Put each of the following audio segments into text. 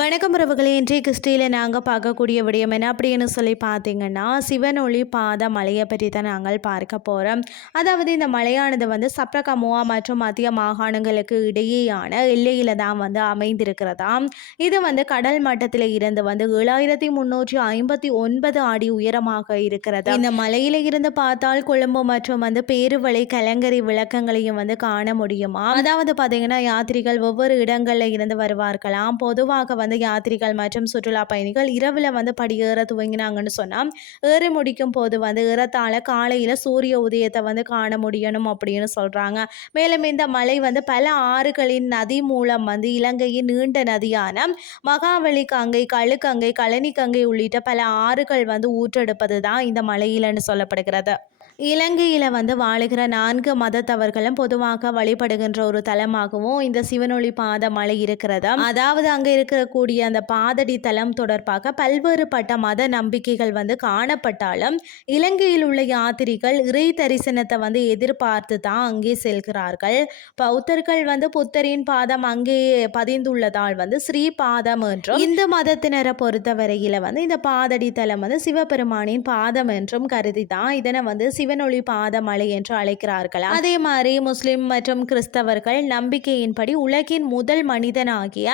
உறவுகளை இன்றைய கிறிஸ்டியில் நாங்கள் பார்க்கக்கூடிய விடயம் என்ன அப்படின்னு சொல்லி பார்த்தீங்கன்னா சிவனொளி பாத மலையை பற்றி தான் நாங்கள் பார்க்க போகிறோம் அதாவது இந்த மலையானது வந்து சப்ரகமுவா மற்றும் மத்திய மாகாணங்களுக்கு இடையேயான எல்லையில் தான் வந்து அமைந்திருக்கிறதாம் இது வந்து கடல் மட்டத்தில் இருந்து வந்து ஏழாயிரத்தி முன்னூற்றி ஐம்பத்தி ஒன்பது அடி உயரமாக இருக்கிறது. இந்த மலையில இருந்து பார்த்தால் கொழும்பு மற்றும் வந்து பேருவளை கலங்கரி விளக்கங்களையும் வந்து காண முடியுமா? அதாவது பார்த்தீங்கன்னா யாத்திரிகள் ஒவ்வொரு இடங்களில் இருந்து வருவார்களாம். பொதுவாக வந்து யாத்திரிகள் மற்றும் சுற்றுலா பயணிகள் இரவில் வந்து படியேற துவங்கினாங்கன்னு சொன்னால் ஏறி முடிக்கும் போது வந்து ஏறத்தாழ காலையில் சூரிய உதயத்தை வந்து காண முடியணும் அப்படின்னு சொல்கிறாங்க மேலும் இந்த மலை வந்து பல ஆறுகளின் நதி மூலம் வந்து இலங்கையின் நீண்ட நதியான மகாவலி கங்கை கழுக்கங்கை கழனி கங்கை உள்ளிட்ட பல ஆறுகள் வந்து ஊற்றெடுப்பது தான் இந்த மலையிலன்னு சொல்லப்படுகிறது. இலங்கையில் வந்து வாழுகிற நான்கு மதத்தவர்களும் பொதுவாக வழிபடுகின்ற ஒரு தலமாகவும் இந்த சிவனொளி பாத மலை இருக்கிறதா. அதாவது அங்கே இருக்கக்கூடிய அந்த பாதடி தலம் தொடர்பாக பல்வேறுபட்ட மத நம்பிக்கைகள் வந்து காணப்பட்டாலும் இலங்கையில் உள்ள யாத்திரிகள் இறை தரிசனத்தை வந்து எதிர்பார்த்து தான் அங்கே செல்கிறார்கள். பௌத்தர்கள் வந்து புத்தரின் பாதம் அங்கேயே பதிந்துள்ளதால் வந்து ஸ்ரீ பாதம் என்றும் இந்து மதத்தினரை பொறுத்தவரையில வந்து இந்த பாதடி தலம் வந்து சிவபெருமானின் பாதம் என்றும் கருதி தான் இதனை வந்து சிவனொளி பாதமலை என்று அழைக்கிறார்கள்? அதே மாதிரி முஸ்லிம் மற்றும் கிறிஸ்தவர்கள் நம்பிக்கையின்படி உலகின் முதல் மனிதனாகிய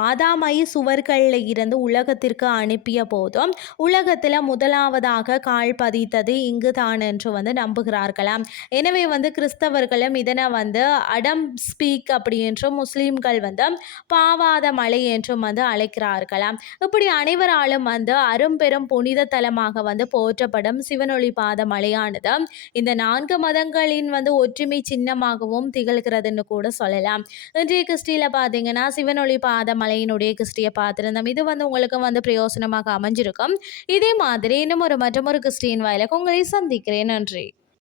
ஆதாமை சுவர்களில் இருந்து உலகத்திற்கு அனுப்பிய போதும் உலகத்தில் முதலாவதாக கால் பதித்தது இங்கு தான் என்று வந்து நம்புகிறார்களாம் எனவே வந்து கிறிஸ்தவர்களும் இதனை வந்து அடம் ஸ்பீக் அப்படி என்றும் முஸ்லீம்கள் வந்து பாவாத மலை என்றும் வந்து அழைக்கிறார்களாம் இப்படி அனைவராலும் வந்து அரும்பெரும் புனித தலமாக வந்து போற்றப்படும் சிவனொளி பாத மலையானது இந்த நான்கு மதங்களின் வந்து ஒற்றுமை சின்னமாகவும் திகழ்கிறதுன்னு கூட சொல்லலாம். இன்றைய கிறிஸ்டியில் பார்த்தீங்கன்னா சிவனொளி பாத மலையினுடைய கிறிஸ்டியை பார்த்துருந்தோம் இது வந்து உங்களுக்கு வந்து பிரயோசனமாக அமைஞ்சிருக்கும். இதே மாதிரி இன்னும் ஒரு மற்றும் ஒரு கிறிஸ்டின் வாயிலுக்கு உங்களை சந்திக்கிறேன். நன்றி.